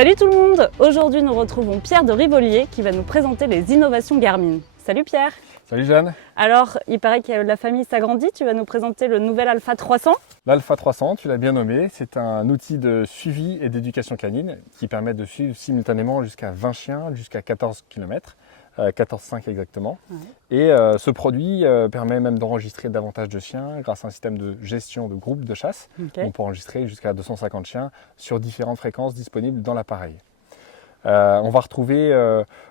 Salut tout le monde! Aujourd'hui nous retrouvons Pierre de Rivolier qui va nous présenter les innovations Garmin. Salut Pierre! Salut Jeanne! Alors, il paraît que la famille s'agrandit, tu vas nous présenter le nouvel Alpha 300. L'Alpha 300, tu l'as bien nommé, c'est un outil de suivi et d'éducation canine qui permet de suivre simultanément jusqu'à 20 chiens, jusqu'à 14 km, 14,5 exactement. Ouais. Et ce produit permet même d'enregistrer davantage de chiens grâce à un système de gestion de groupes de chasse. Okay. On peut enregistrer jusqu'à 250 chiens sur différentes fréquences disponibles dans l'appareil. On va retrouver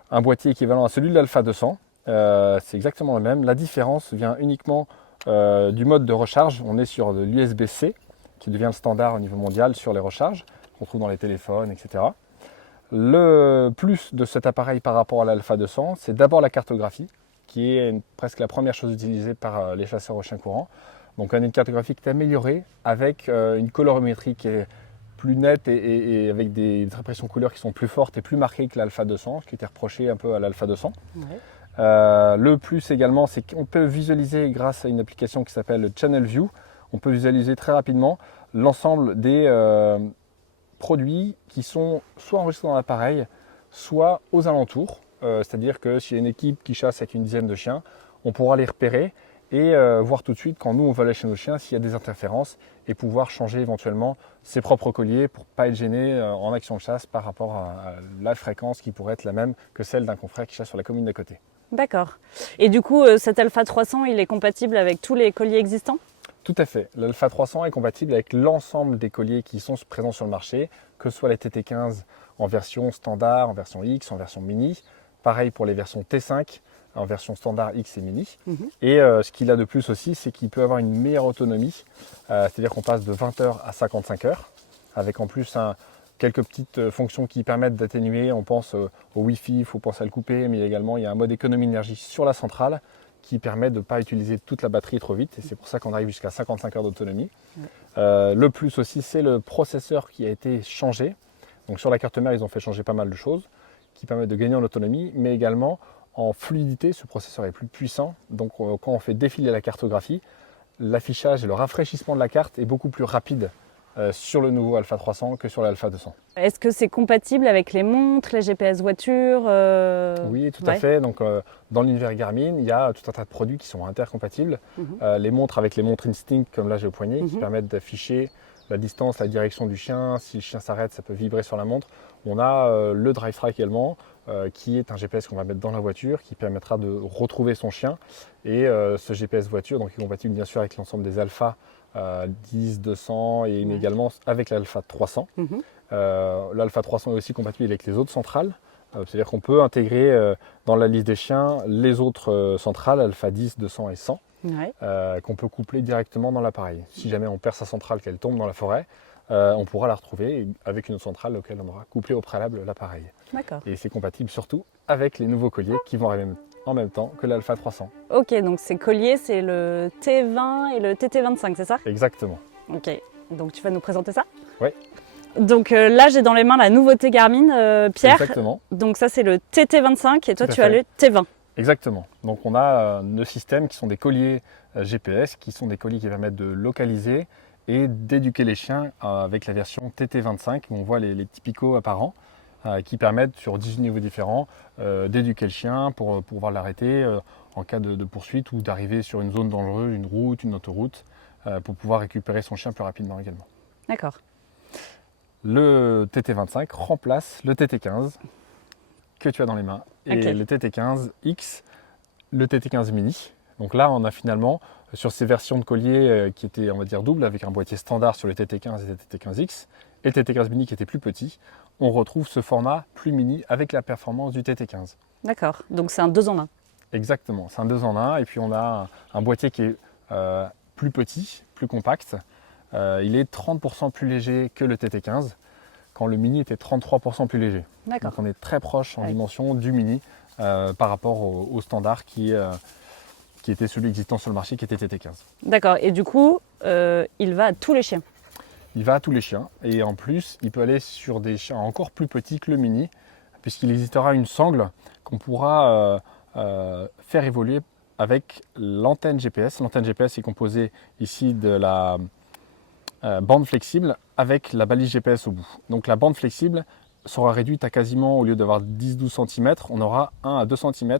un boîtier équivalent à celui de l'Alpha 200. C'est exactement le même. La différence vient uniquement du mode de recharge. On est sur de l'USB-C qui devient le standard au niveau mondial sur les recharges qu'on trouve dans les téléphones, etc. Le plus de cet appareil par rapport à l'Alpha 200, c'est d'abord la cartographie qui est presque la première chose utilisée par les chasseurs aux chiens courants. Donc on a une cartographie qui est améliorée avec une colorimétrie qui est plus nette et avec des impressions couleurs qui sont plus fortes et plus marquées que l'Alpha 200, ce qui était reproché un peu à l'Alpha 200. Ouais. Le plus également, c'est qu'on peut visualiser grâce à une application qui s'appelle Channel View, on peut visualiser très rapidement l'ensemble des produits qui sont soit enregistrés dans l'appareil, soit aux alentours. C'est-à-dire que s'il y a une équipe qui chasse avec une dizaine de chiens, on pourra les repérer et voir tout de suite quand nous on va aller chez nos chiens s'il y a des interférences et pouvoir changer éventuellement ses propres colliers pour ne pas être gêné en action de chasse par rapport à la fréquence qui pourrait être la même que celle d'un confrère qui chasse sur la commune d'à côté. D'accord. Et du coup, cet Alpha 300, il est compatible avec tous les colliers existants ? Tout à fait. L'Alpha 300 est compatible avec l'ensemble des colliers qui sont présents sur le marché, que ce soit les TT15 en version standard, en version X, en version mini. Pareil pour les versions T5 en version standard X et mini. Et ce qu'il a de plus aussi, c'est qu'il peut avoir une meilleure autonomie. C'est-à-dire qu'on passe de 20 heures à 55 heures, avec en plus quelques petites fonctions qui permettent d'atténuer. On pense au Wi-Fi, il faut penser à le couper, mais également il y a un mode économie d'énergie sur la centrale qui permet de ne pas utiliser toute la batterie trop vite. Et c'est pour ça qu'on arrive jusqu'à 55 heures d'autonomie. Le plus aussi, c'est le processeur qui a été changé. Donc sur la carte mère, ils ont fait changer pas mal de choses qui permettent de gagner en autonomie, mais également en fluidité. Ce processeur est plus puissant. Donc quand on fait défiler la cartographie, l'affichage et le rafraîchissement de la carte est beaucoup plus rapide sur le nouveau Alpha 300 que sur l'Alpha 200. Est-ce que c'est compatible avec les montres, les GPS voitures Oui, tout à fait. Donc, dans l'univers Garmin, il y a tout un tas de produits qui sont intercompatibles. Les montres avec les montres Instinct, comme là j'ai au poignet, qui permettent d'afficher la distance, la direction du chien. Si le chien s'arrête, ça peut vibrer sur la montre. On a le Drive Track également, qui est un GPS qu'on va mettre dans la voiture, qui permettra de retrouver son chien. Et ce GPS voiture donc, est compatible bien sûr avec l'ensemble des Alpha 10, 200 et également avec l'Alpha 300. L'Alpha 300 est aussi compatible avec les autres centrales. C'est-à-dire qu'on peut intégrer dans la liste des chiens les autres centrales, Alpha 10, 200 et 100, qu'on peut coupler directement dans l'appareil. Si jamais on perd sa centrale, qu'elle tombe dans la forêt, on pourra la retrouver avec une autre centrale auquel on aura couplé au préalable l'appareil. Et c'est compatible surtout avec les nouveaux colliers qui vont arriver en même temps que l'Alpha 300. Ok, donc ces colliers, c'est le T20 et le TT25, c'est ça? Exactement. Ok, donc tu vas nous présenter ça? Oui. Donc là, j'ai dans les mains la nouveauté Garmin, Pierre. Exactement. Donc ça, c'est le TT25 et toi, tu as le T20. Exactement. Donc on a nos systèmes qui sont des colliers GPS, qui sont des colliers qui permettent de localiser et d'éduquer les chiens avec la version TT25, où on voit les petits picots apparents qui permettent sur 18 niveaux différents d'éduquer le chien pour pouvoir l'arrêter en cas de poursuite ou d'arriver sur une zone dangereuse, une route, une autoroute, pour pouvoir récupérer son chien plus rapidement également. D'accord. Le TT25 remplace le TT15 que tu as dans les mains et le TT15X, le TT15 mini. Donc là, on a finalement, sur ces versions de collier qui étaient, on va dire, doubles, avec un boîtier standard sur le TT15 et le TT15X, et le TT15 mini qui était plus petit, on retrouve ce format plus mini avec la performance du TT15. D'accord, donc c'est un 2 en 1. Exactement, c'est un 2 en 1, et puis on a un boîtier qui est plus petit, plus compact. Il est 30% plus léger que le TT15, quand le mini était 33% plus léger. Donc on est très proche en dimension du mini par rapport au standard qui était celui existant sur le marché, qui était TT15. D'accord, et du coup, il va à tous les chiens? Il va à tous les chiens, et en plus, il peut aller sur des chiens encore plus petits que le mini, puisqu'il existera une sangle qu'on pourra faire évoluer avec l'antenne GPS. L'antenne GPS est composée ici de la bande flexible avec la balise GPS au bout. Donc la bande flexible sera réduite à quasiment, au lieu d'avoir 10-12 cm, on aura 1 à 2 cm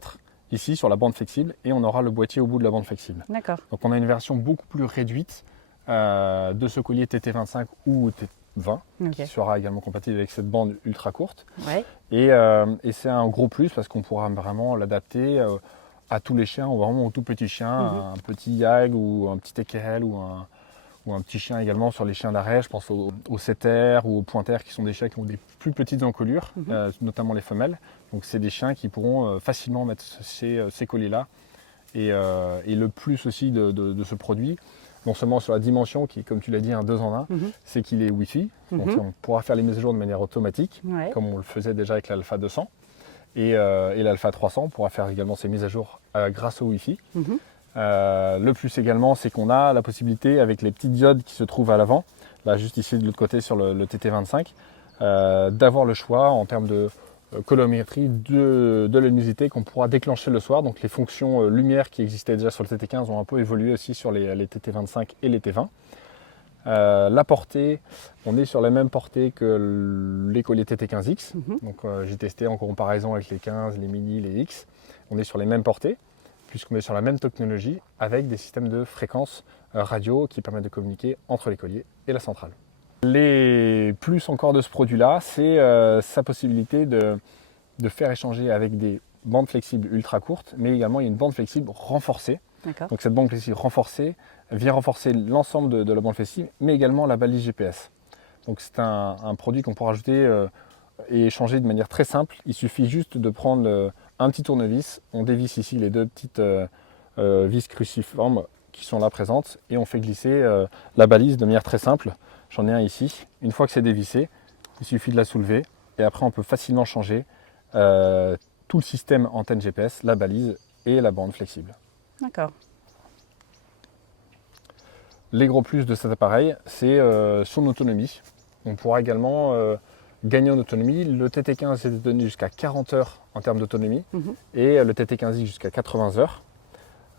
ici sur la bande flexible et on aura le boîtier au bout de la bande flexible. D'accord. Donc on a une version beaucoup plus réduite de ce collier TT25 ou TT20 qui sera également compatible avec cette bande ultra courte. Ouais. Et c'est un gros plus parce qu'on pourra vraiment l'adapter à tous les chiens, ou vraiment aux tout petits chiens, un petit yag ou un petit équerre ou un petit chien également sur les chiens d'arrêt. Je pense aux setters ou aux pointers qui sont des chiens qui ont des plus petites encolures, notamment les femelles. Donc c'est des chiens qui pourront facilement mettre ces colliers-là. Et le plus aussi de ce produit, non seulement sur la dimension qui est, comme tu l'as dit, un 2 en 1, c'est qu'il est Wi-Fi. Donc on pourra faire les mises à jour de manière automatique, comme on le faisait déjà avec l'Alpha 200. Et l'Alpha 300, on pourra faire également ces mises à jour grâce au Wi-Fi. Le plus également, c'est qu'on a la possibilité, avec les petites diodes qui se trouvent à l'avant, là juste ici de l'autre côté sur le TT25, d'avoir le choix en termes de colorimétrie de la luminosité qu'on pourra déclencher le soir. Donc les fonctions lumière qui existaient déjà sur le TT15 ont un peu évolué aussi sur les TT25 et les T20. La portée, on est sur la même portée que les colliers TT15X. Donc j'ai testé en comparaison avec les 15, les mini, les X. On est sur les mêmes portées, puisqu'on est sur la même technologie avec des systèmes de fréquences radio qui permettent de communiquer entre les colliers et la centrale. Les plus encore de ce produit-là, c'est sa possibilité de faire échanger avec des bandes flexibles ultra courtes, mais également il y a une bande flexible renforcée. Donc cette bande flexible renforcée vient renforcer l'ensemble de la bande flexible, mais également la balise GPS. Donc c'est un produit qu'on peut rajouter et échanger de manière très simple. Il suffit juste de prendre un petit tournevis, on dévisse ici les deux petites vis cruciformes qui sont là présentes et on fait glisser la balise de manière très simple. J'en ai un ici. Une fois que c'est dévissé, il suffit de la soulever et après on peut facilement changer tout le système antenne GPS, la balise et la bande flexible. D'accord. Les gros plus de cet appareil, c'est son autonomie. On pourra également gagner en autonomie. Le TT15 est donné jusqu'à 40 heures en termes d'autonomie et le TT15i jusqu'à 80 heures.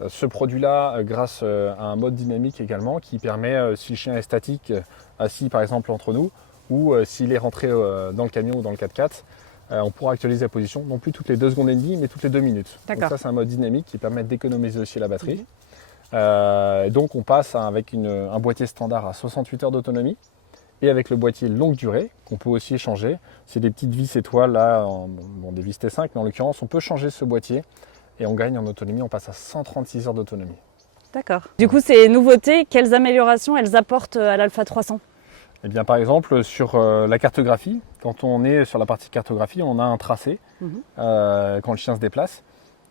Ce produit-là, grâce à un mode dynamique également, qui permet, si le chien est statique, assis par exemple entre nous, ou s'il est rentré dans le camion ou dans le 4x4, on pourra actualiser la position, non plus toutes les 2 secondes et demie, mais toutes les 2 minutes. Donc ça, c'est un mode dynamique qui permet d'économiser aussi la batterie. Donc on passe avec un boîtier standard à 68 heures d'autonomie, et avec le boîtier longue durée, qu'on peut aussi changer. C'est des petites vis étoiles, là, des vis T5, mais en l'occurrence, on peut changer ce boîtier. Et on gagne en autonomie, on passe à 136 heures d'autonomie. D'accord. Du coup, ces nouveautés, quelles améliorations elles apportent à l'Alpha 300? Eh bien, par exemple, sur la cartographie, quand on est sur la partie cartographie, on a un tracé quand le chien se déplace.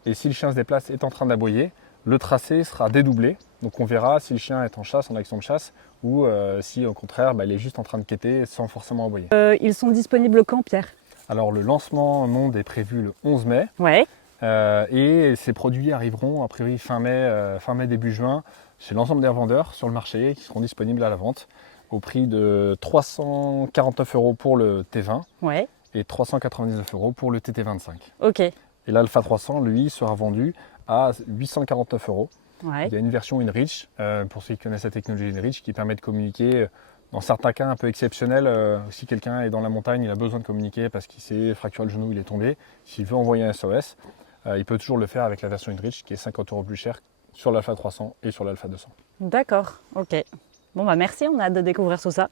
Et si le chien se déplace est en train d'aboyer, le tracé sera dédoublé. Donc on verra si le chien est en chasse, en action de chasse, ou si au contraire, il est juste en train de quêter sans forcément aboyer. Ils sont disponibles quand, Pierre? Alors le lancement monde est prévu le 11 mai. Ouais. Et ces produits arriveront a priori fin mai, début juin chez l'ensemble des revendeurs sur le marché qui seront disponibles à la vente au prix de 349 € pour le T20 et 399 € pour le TT25. Ok. Et l'Alpha 300, lui, sera vendu à 849 €. Ouais. Il y a une version InReach, pour ceux qui connaissent la technologie InReach, qui permet de communiquer dans certains cas un peu exceptionnels. Si quelqu'un est dans la montagne, il a besoin de communiquer parce qu'il s'est fracturé le genou, il est tombé. S'il veut envoyer un SOS, il peut toujours le faire avec la version InReach qui est 50 € plus chère sur l'Alpha 300 et sur l'Alpha 200. D'accord, ok. Bon bah merci, on a hâte de découvrir tout ça.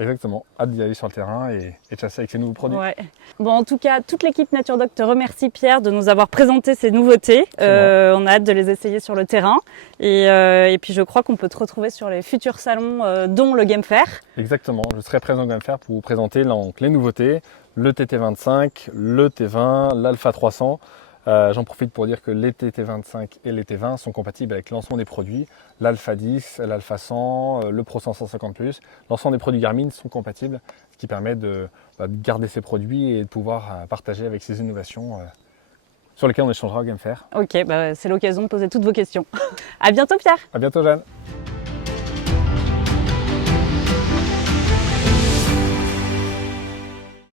Exactement, hâte d'y aller sur le terrain et de chasser avec ces nouveaux produits. Ouais. Bon, en tout cas, toute l'équipe NatureDog te remercie, Pierre, de nous avoir présenté ces nouveautés. On a hâte de les essayer sur le terrain. Et puis je crois qu'on peut te retrouver sur les futurs salons, dont le Game Fair. Exactement, je serai présent au Game Fair pour vous présenter donc, les nouveautés, le TT25, le T20, l'Alpha 300. J'en profite pour dire que les TT25 et les T20 sont compatibles avec l'ensemble des produits, l'Alpha 10, l'Alpha 100, le Pro 150+. L'ensemble des produits Garmin sont compatibles, ce qui permet de garder ces produits et de pouvoir partager avec ces innovations sur lesquelles on échangera au Game Fair. Ok, bah, c'est l'occasion de poser toutes vos questions. À bientôt, Pierre. À bientôt, Jeanne.